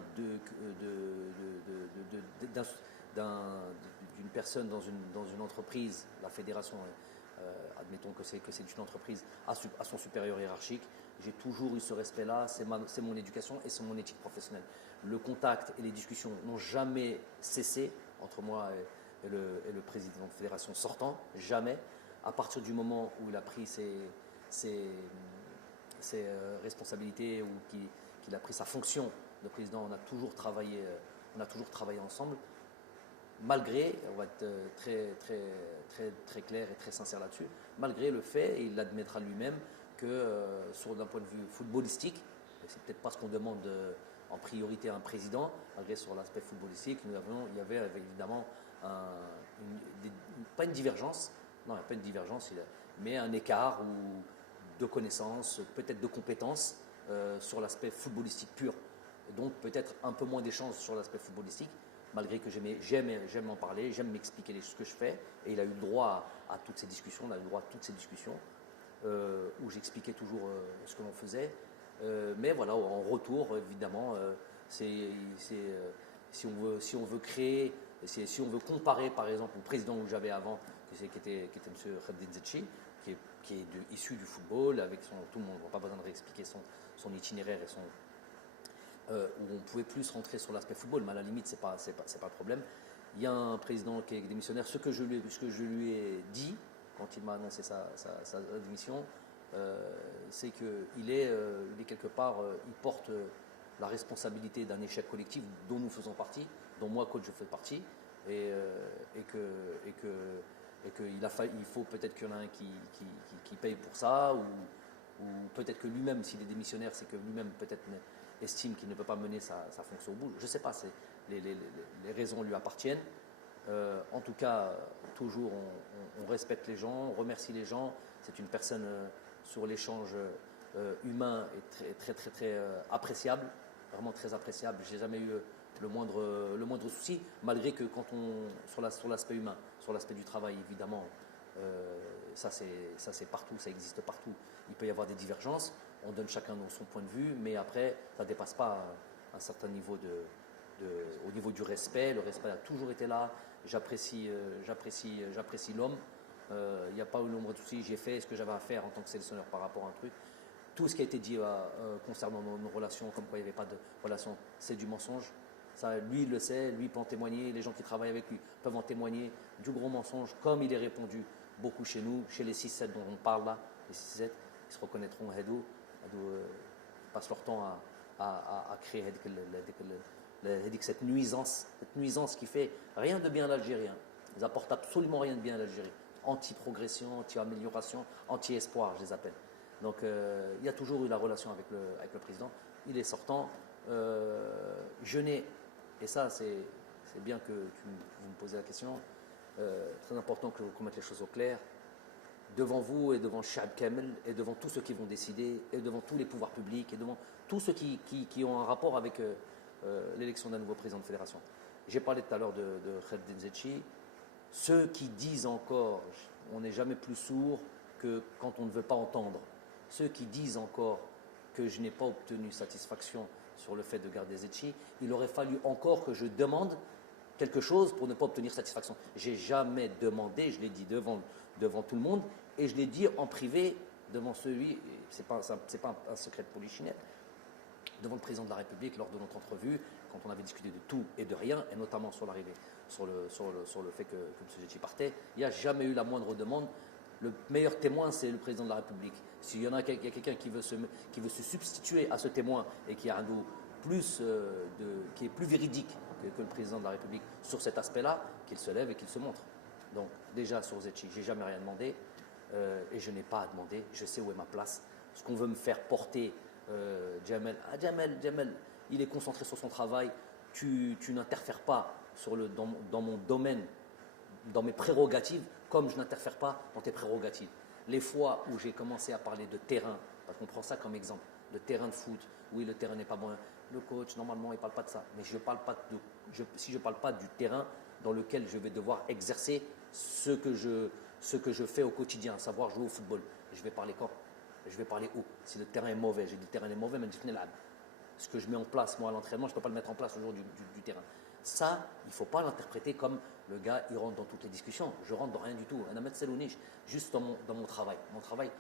personne dans une entreprise, la fédération, admettons que c'est une entreprise, à son supérieur hiérarchique. J'ai toujours eu ce respect-là, c'est mon éducation et c'est mon éthique professionnelle. Le contact et les discussions n'ont jamais cessé entre moi et le président de fédération sortant, jamais. À partir du moment où il a pris ses responsabilités ou qu'il a pris sa fonction de président, on a toujours travaillé ensemble. Malgré, on va être très clair et très sincère là-dessus, malgré le fait, et il l'admettra lui-même, que d'un point de vue footballistique, c'est peut-être pas ce qu'on demande en priorité à un président, malgré sur l'aspect footballistique, il y avait évidemment pas une divergence, non, il n'y a pas une divergence, mais un écart de connaissances, peut-être de compétences sur l'aspect footballistique pur. Donc peut-être un peu moins d'échanges sur l'aspect footballistique, malgré que j'aime en parler, j'aime m'expliquer ce que je fais, et il a eu le droit à toutes ces discussions, où j'expliquais toujours ce que l'on faisait. Mais voilà, en retour, évidemment, si on veut créer, si on veut comparer par exemple au président que j'avais avant, qui était M. Khaled Zetchi, qui est issu du football, avec tout le monde, on n'a pas besoin de réexpliquer son itinéraire et où on pouvait plus rentrer sur l'aspect football, mais à la limite, c'est pas le problème. Il y a un président qui est démissionnaire. Ce que je lui ai dit quand il m'a annoncé sa démission, c'est qu'il est quelque part, il porte la responsabilité d'un échec collectif dont nous faisons partie, dont moi, coach, je fais partie, et il faut peut-être qu'il y en a un qui paye pour ça, ou peut-être que lui-même, s'il est démissionnaire, c'est que lui-même peut-être estime qu'il ne peut pas mener sa fonction au bout. Je ne sais pas, les raisons lui appartiennent. En tout cas, toujours on respecte les gens, on remercie les gens. C'est une personne sur l'échange humain et très appréciable, vraiment très appréciable. J'ai jamais eu le moindre souci, malgré que sur l'aspect humain, sur l'aspect du travail, évidemment, ça c'est partout, ça existe partout. Il peut y avoir des divergences, on donne chacun son point de vue, mais après, ça ne dépasse pas un certain niveau au niveau du respect. Le respect a toujours été là. J'apprécie l'homme. Il n'y a pas eu l'ombre de souci. J'ai fait ce que j'avais à faire en tant que sélectionneur par rapport à un truc. Tout ce qui a été dit concernant nos relations, comme quoi il n'y avait pas de relation, c'est du mensonge. Ça, lui, il le sait, lui peut en témoigner. Les gens qui travaillent avec lui peuvent en témoigner. Du gros mensonge, comme il est répondu beaucoup chez nous, chez les 6-7 dont on parle là, les 6-7, ils se reconnaîtront. Ils passent leur temps à créer cette nuisance qui fait rien de bien à l'Algérie. Ils n'apportent absolument rien de bien à l'Algérie. Anti-progression, anti-amélioration, anti-espoir, je les appelle. Donc il y a toujours eu la relation avec le président. Il est sortant. Je n'ai, et ça c'est bien que vous me posez la question, très important qu'on mette les choses au clair, devant vous et devant Shab Kamel et devant tous ceux qui vont décider et devant tous les pouvoirs publics et devant tous ceux qui ont un rapport avec l'élection d'un nouveau président de fédération. J'ai parlé tout à l'heure de Khaled Zetchi. Ceux qui disent encore, on n'est jamais plus sourd que quand on ne veut pas entendre. Ceux qui disent encore que je n'ai pas obtenu satisfaction sur le fait de garder Zetchi, il aurait fallu encore que je demande quelque chose pour ne pas obtenir satisfaction. J'ai jamais demandé, je l'ai dit devant tout le monde, et je l'ai dit en privé devant celui, c'est pas un secret de polichinelle, devant le président de la République lors de notre entrevue, quand on avait discuté de tout et de rien, et notamment sur l'arrivée, sur le fait que M. Zetchi partait, il n'y a jamais eu la moindre demande. Le meilleur témoin, c'est le président de la République. S'il y en a quelqu'un qui veut se substituer à ce témoin et qui a un dos qui est plus véridique que le président de la République sur cet aspect-là, qu'il se lève et qu'il se montre. Donc déjà sur Zetchi, j'ai jamais rien demandé et je n'ai pas à demander. Je sais où est ma place. Ce qu'on veut me faire porter, Jamel, il est concentré sur son travail. Tu n'interfères pas dans mon domaine, dans mes prérogatives, comme je n'interfère pas dans tes prérogatives. Les fois où j'ai commencé à parler de terrain, parce qu'on prend ça comme exemple, le terrain de foot, oui, le terrain n'est pas bon. Le coach, normalement, il ne parle pas de ça. Mais si je ne parle pas du terrain dans lequel je vais devoir exercer ce que je fais au quotidien, savoir jouer au football, je vais parler quand? Je vais parler où? Si le terrain est mauvais, j'ai dit le terrain est mauvais, mais ce que je mets en place, moi, à l'entraînement, je ne peux pas le mettre en place au jour du terrain. Ça, il ne faut pas l'interpréter comme le gars, il rentre dans toutes les discussions. Je rentre dans rien du tout. Juste dans mon travail. Mon travail,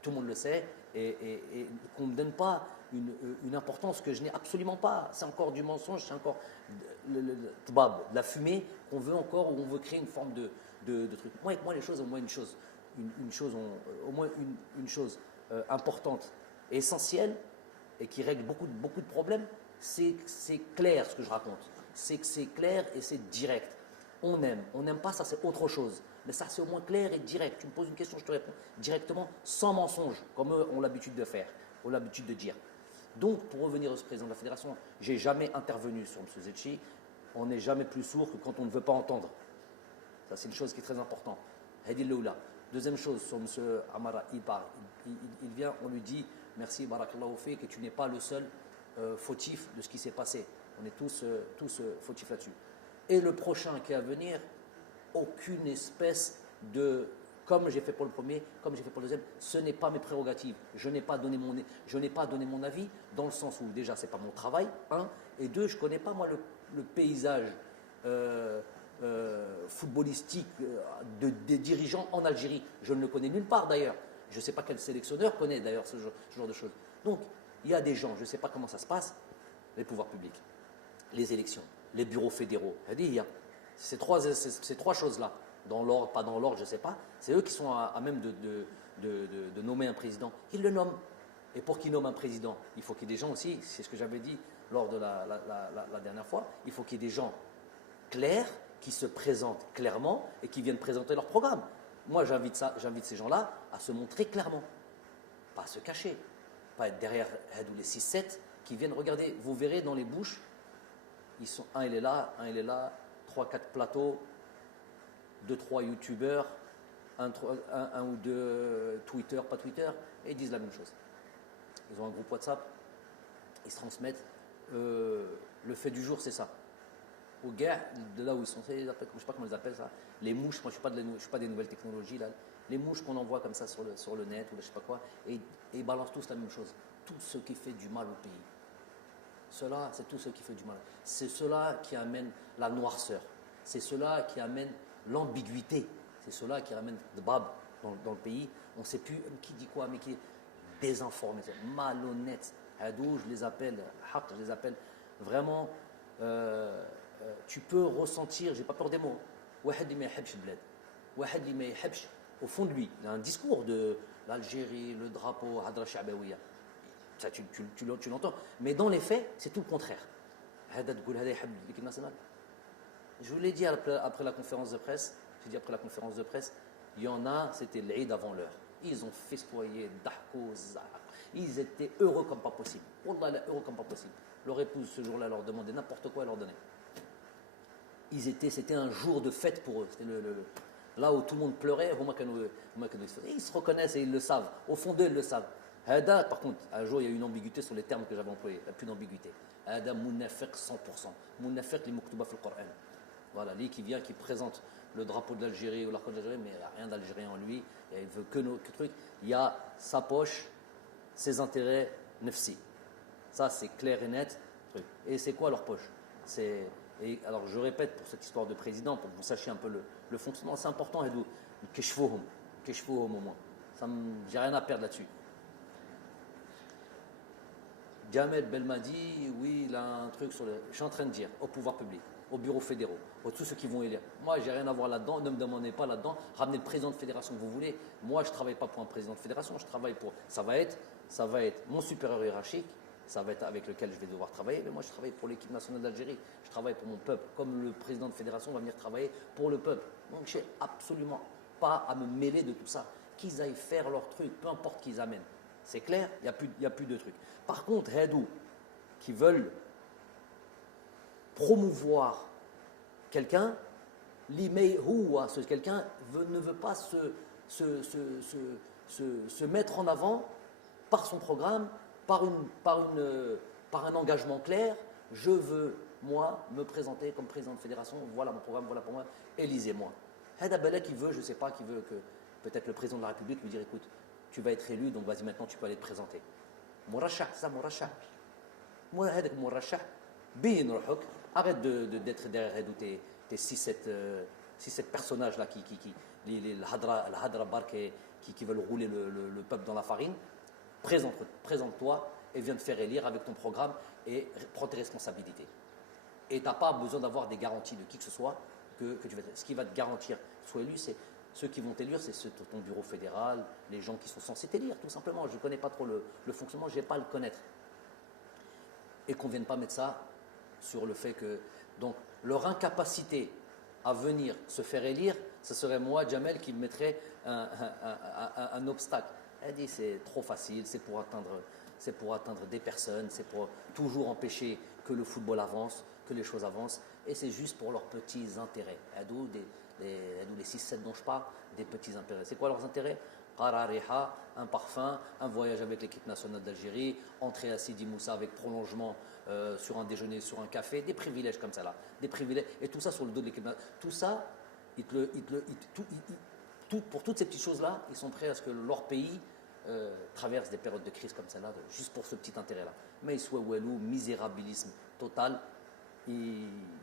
tout le monde le sait, et qu'on ne me donne pas une importance que je n'ai absolument pas. C'est encore du mensonge, c'est encore de la fumée qu'on veut encore, où on veut créer une forme de truc. Moi, les choses, au moins une chose importante et essentielle, et qui règle beaucoup de problèmes, c'est clair ce que je raconte. C'est que c'est clair et c'est direct. On n'aime pas, ça c'est autre chose. Mais ça c'est au moins clair et direct. Tu me poses une question, je te réponds directement, sans mensonge, comme eux ont l'habitude de faire, ont l'habitude de dire. Donc, pour revenir au président de la fédération, j'ai jamais intervenu sur M. Zetchi. On n'est jamais plus sourd que quand on ne veut pas entendre. Ça c'est une chose qui est très importante. Hadi Loula. Deuxième chose, sur M. Amara, il vient, on lui dit merci, barakallahu fik, que tu n'es pas le seul fautif de ce qui s'est passé. On est tous fautifs là-dessus. Et le prochain qui est à venir, aucune espèce de, comme j'ai fait pour le premier, comme j'ai fait pour le deuxième, ce n'est pas mes prérogatives. Je n'ai pas donné mon avis, dans le sens où déjà c'est pas mon travail, et deux, je ne connais pas moi le paysage footballistique des dirigeants en Algérie. Je ne le connais nulle part d'ailleurs. Je ne sais pas quel sélectionneur connaît d'ailleurs ce genre de choses. Donc, il y a des gens, je ne sais pas comment ça se passe, les pouvoirs publics, les élections, les bureaux fédéraux. Ces trois choses-là, dans l'ordre, pas dans l'ordre, je ne sais pas, c'est eux qui sont à même de nommer un président. Ils le nomment. Et pour qu'ils nomment un président, il faut qu'il y ait des gens aussi, c'est ce que j'avais dit lors de la dernière fois, il faut qu'il y ait des gens clairs, qui se présentent clairement et qui viennent présenter leur programme. Moi, j'invite ces gens-là à se montrer clairement, pas à se cacher, pas être derrière les 6-7 qui viennent regarder. Vous verrez dans les bouches, un il est là, 3-4 plateaux, 2-3 youtubeurs, un ou deux Twitter, pas Twitter, et ils disent la même chose. Ils ont un groupe WhatsApp, ils se transmettent. Le fait du jour, c'est ça. Aux gars, de là où ils sont, je ne sais pas comment ils appellent ça, les mouches, moi je ne suis pas des nouvelles technologies, là, les mouches qu'on envoie comme ça sur le net ou je ne sais pas quoi, et ils balancent tous la même chose. Tout ce qui fait du mal au pays. Cela, c'est tout ce qui fait du mal. C'est cela qui amène la noirceur. C'est cela qui amène l'ambiguïté. C'est cela qui amène le bab dans le pays. On ne sait plus qui dit quoi, mais qui est désinformé, malhonnête. Hadou, je les appelle vraiment. Tu peux ressentir, j'ai pas peur des mots, au fond de lui, il a un discours de l'Algérie, le drapeau, Hadra Sha'bawiya. Ça, tu l'entends. Mais dans les faits, c'est tout le contraire. Je vous l'ai dit après la conférence de presse, il y en a, c'était l'Eid avant l'heure. Ils ont festoyé, ils étaient heureux comme pas possible. Wallah, heureux comme pas possible. Leur épouse, ce jour-là, leur demandait n'importe quoi, elle leur donnait. C'était un jour de fête pour eux. C'était là où tout le monde pleurait, ils se reconnaissent et ils le savent. Au fond d'eux, ils le savent. Par contre, un jour, il y a eu une ambiguïté sur les termes que j'avais employés. Il n'y a plus d'ambiguïté. Hada munafiq 100%. Munafiq li muktuba fil Coran. Voilà, lui qui vient, qui présente le drapeau de l'Algérie ou l'arc de l'Algérie, mais il n'y a rien d'algérien en lui. Il veut que truc. Il y a sa poche, ses intérêts nefsi. Ça, c'est clair et net. Et c'est quoi leur poche? Alors, je répète pour cette histoire de président, pour que vous sachiez un peu le fonctionnement. C'est important, Hedou. Keshfohum au moins. J'ai rien à perdre là-dessus. Jamel Belmadi, oui, il a un truc sur le. Je suis en train de dire au pouvoir public, aux bureaux fédéraux, à tous ceux qui vont élire. Moi, j'ai rien à voir là-dedans, ne me demandez pas là-dedans. Ramenez le président de fédération que vous voulez. Moi, je ne travaille pas pour un président de fédération, je travaille pour. Ça va être mon supérieur hiérarchique, ça va être avec lequel je vais devoir travailler, mais moi, je travaille pour l'équipe nationale d'Algérie, je travaille pour mon peuple, comme le président de fédération va venir travailler pour le peuple. Donc, je n'ai absolument pas à me mêler de tout ça. Qu'ils aillent faire leur truc, peu importe qu'ils amènent. C'est clair, il n'y a plus de trucs. Par contre, Hadou, qui veulent promouvoir quelqu'un, l'email ou ce quelqu'un ne veut pas se mettre en avant par son programme, par un engagement clair. Je veux, moi, me présenter comme président de fédération. Voilà mon programme, voilà pour moi. Élisez-moi. Hada Balek, qui veut, je ne sais pas, qui veut que peut-être le président de la République lui dise écoute, tu vas être élu, donc vas-y maintenant, tu peux aller te présenter. Morachah, ça, Morachah. Moi, هذاك Morachah, بين روحك. Arrête d'être derrière tes 6-7 personnages là les Hadra Bark qui veulent rouler le peuple dans la farine. Présente-toi et viens te faire élire avec ton programme et prends tes responsabilités. Et tu n'as pas besoin d'avoir des garanties de qui que ce soit que tu vas. Ce qui va te garantir sois élu, c'est ceux qui vont t'élire, c'est ton bureau fédéral, les gens qui sont censés t'élire, tout simplement. Je ne connais pas trop le fonctionnement, je n'ai pas à le connaître. Et qu'on ne vienne pas mettre ça sur le fait que. Donc, leur incapacité à venir se faire élire, ce serait moi, Jamel, qui me mettrait un obstacle. Elle dit c'est trop facile, c'est pour atteindre des personnes, c'est pour toujours empêcher que le football avance, que les choses avancent, et c'est juste pour leurs petits intérêts. D'où les 6-7 dont je parle, des petits intérêts. C'est quoi leurs intérêts? Qarariha, un parfum, un voyage avec l'équipe nationale d'Algérie, entrer à Sidi Moussa avec prolongement sur un déjeuner, sur un café, des privilèges comme ça là, des privilèges, et tout ça sur le dos de l'équipe nationale. Tout ça, pour toutes ces petites choses-là, ils sont prêts à ce que leur pays traverse des périodes de crise comme celle-là, juste pour ce petit intérêt-là. Mais il soit ouelou, misérabilisme total.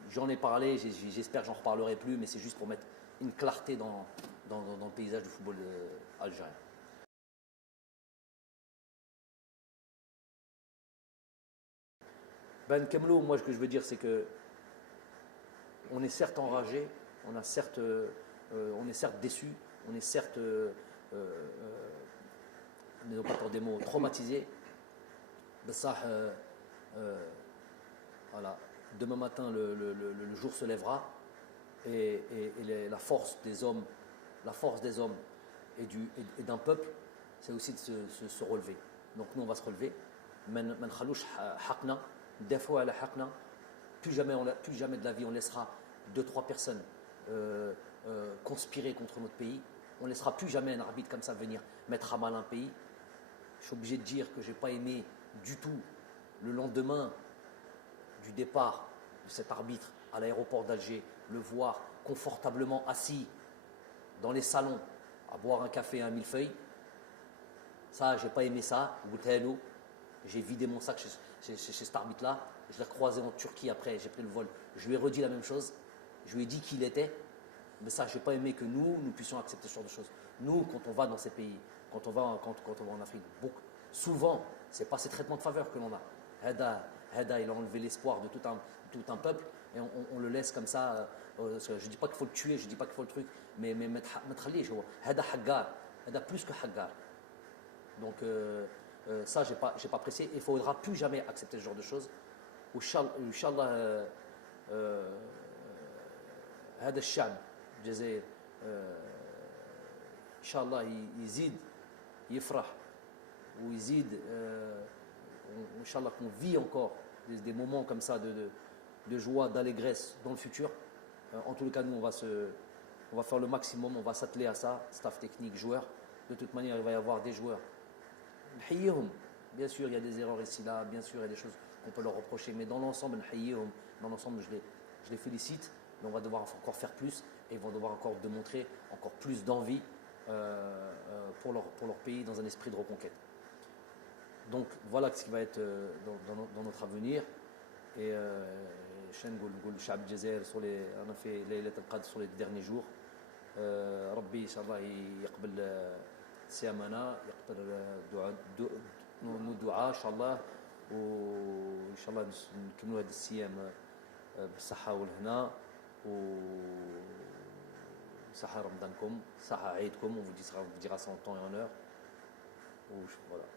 J'en ai parlé, j'espère que j'en reparlerai plus, mais c'est juste pour mettre une clarté dans le paysage du football algérien. Ben Kemlo, moi ce que je veux dire c'est que on est certes enragé, on est certes déçu, on est certes, n'ayons pas pour des mots, traumatisé. Voilà. Demain matin, le jour se lèvera et la force des hommes et d'un peuple, c'est aussi de se relever. Donc nous, on va se relever. Plus jamais de la vie, on laissera 2-3 personnes conspirer contre notre pays. On ne laissera plus jamais un arbitre comme ça venir mettre à mal un pays. Je suis obligé de dire que je n'ai pas aimé du tout le lendemain du départ de cet arbitre à l'aéroport d'Alger, le voir confortablement assis dans les salons à boire un café et un millefeuille. Ça, j'ai pas aimé ça. J'ai vidé mon sac chez cet arbitre-là. Je l'ai croisé en Turquie après, j'ai pris le vol. Je lui ai redit la même chose. Je lui ai dit qui il était. Mais ça, j'ai pas aimé que nous puissions accepter ce genre de choses. Nous, quand on va dans ces pays, quand on va en Afrique, souvent, ce n'est pas ces traitements de faveur que l'on a. Hada, il a enlevé l'espoir de tout un peuple et on le laisse comme ça. Je ne dis pas qu'il faut le tuer, je ne dis pas qu'il faut le truc, mais Hada Haggar, Hada plus que Haggar. Donc ça, je n'ai pas apprécié. Il ne faudra plus jamais accepter ce genre de choses. Inch'Allah, هذا الشعب الجزائر إن شاء الله يزيد يفرح ويزيد إن شاء الله qu'on vit encore des moments comme ça de joie, d'allégresse dans le futur. En tous les cas, nous, on va faire le maximum, on va s'atteler à ça, staff technique, joueurs. De toute manière, il va y avoir des joueurs. Bien sûr, il y a des erreurs ici, là, bien sûr, il y a des choses qu'on peut leur reprocher, mais dans l'ensemble, je les félicite. Mais on va devoir encore faire plus et ils vont devoir encore démontrer encore plus d'envie pour leur pays dans un esprit de reconquête. Donc voilà ce qui va être dans notre avenir. Et on a fait Laylat al-Qadr sur les derniers jours. Rabbi, Inch'Allah, صيامنا يقدر دعاء ندعاء ان شاء الله، وان شاء الله نكملوا هذا الصيام بالصحه والهنا، وصحه رمضانكم، صحه عيدكم، on vous dira ça en temps et en heure. Voilà.